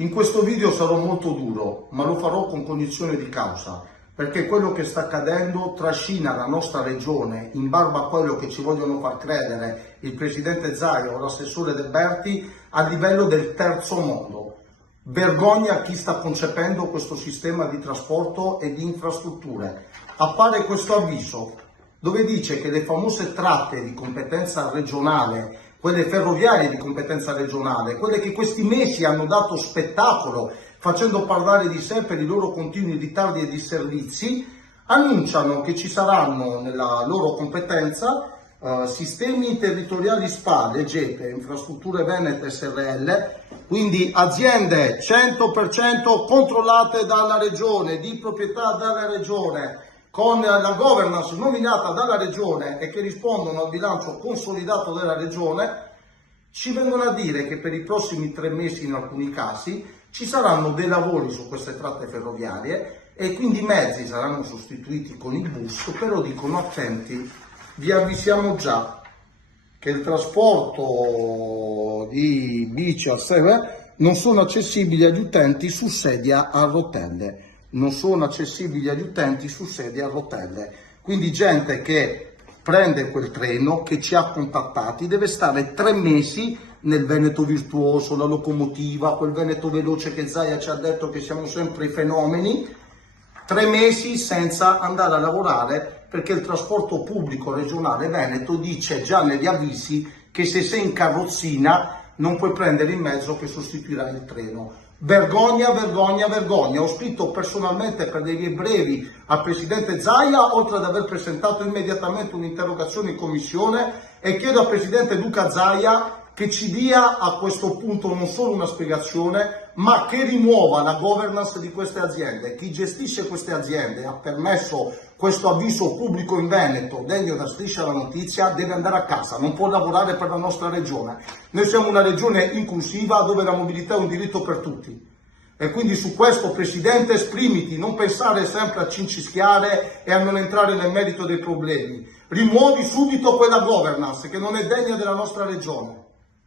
In questo video sarò molto duro, ma lo farò con cognizione di causa, perché quello che sta accadendo trascina la nostra regione, in barba a quello che ci vogliono far credere il presidente Zaia o l'assessore De Berti, a livello del terzo mondo. Vergogna a chi sta concependo questo sistema di trasporto e di infrastrutture. Appare questo avviso dove dice che le famose tratte di competenza regionale, quelle ferroviarie di competenza regionale, quelle che questi mesi hanno dato spettacolo facendo parlare di sé per i loro continui ritardi e disservizi, annunciano che ci saranno nella loro competenza sistemi territoriali SPA, GEPE, Infrastrutture Venete SRL, quindi aziende 100% controllate dalla regione, di proprietà della regione, con la governance nominata dalla regione e che rispondono al bilancio consolidato della regione. Ci vengono a dire che per i prossimi 3 mesi in alcuni casi ci saranno dei lavori su queste tratte ferroviarie e quindi i mezzi saranno sostituiti con il bus, però dicono attenti, vi avvisiamo già che il trasporto di bici a sé non sono accessibili agli utenti su sedia a rotelle. Non sono accessibili agli utenti su sedie a rotelle. Quindi gente che prende quel treno, che ci ha contattati, deve stare 3 mesi nel Veneto virtuoso, la locomotiva, quel Veneto veloce che Zaia ci ha detto che siamo sempre i fenomeni, 3 mesi senza andare a lavorare perché il trasporto pubblico regionale Veneto dice già negli avvisi che se sei in carrozzina non puoi prendere il mezzo che sostituirà il treno. Vergogna, vergogna, vergogna. Ho scritto personalmente per dei miei brevi al presidente Zaia, oltre ad aver presentato immediatamente un'interrogazione in commissione, e chiedo al presidente Luca Zaia che ci dia a questo punto non solo una spiegazione, ma che rimuova la governance di queste aziende. Chi gestisce queste aziende ha permesso questo avviso pubblico in Veneto, degno da Striscia la Notizia, deve andare a casa, non può lavorare per la nostra regione. Noi siamo una regione inclusiva dove la mobilità è un diritto per tutti. E quindi su questo, Presidente, esprimiti, non pensare sempre a cincischiare e a non entrare nel merito dei problemi. Rimuovi subito quella governance che non è degna della nostra regione.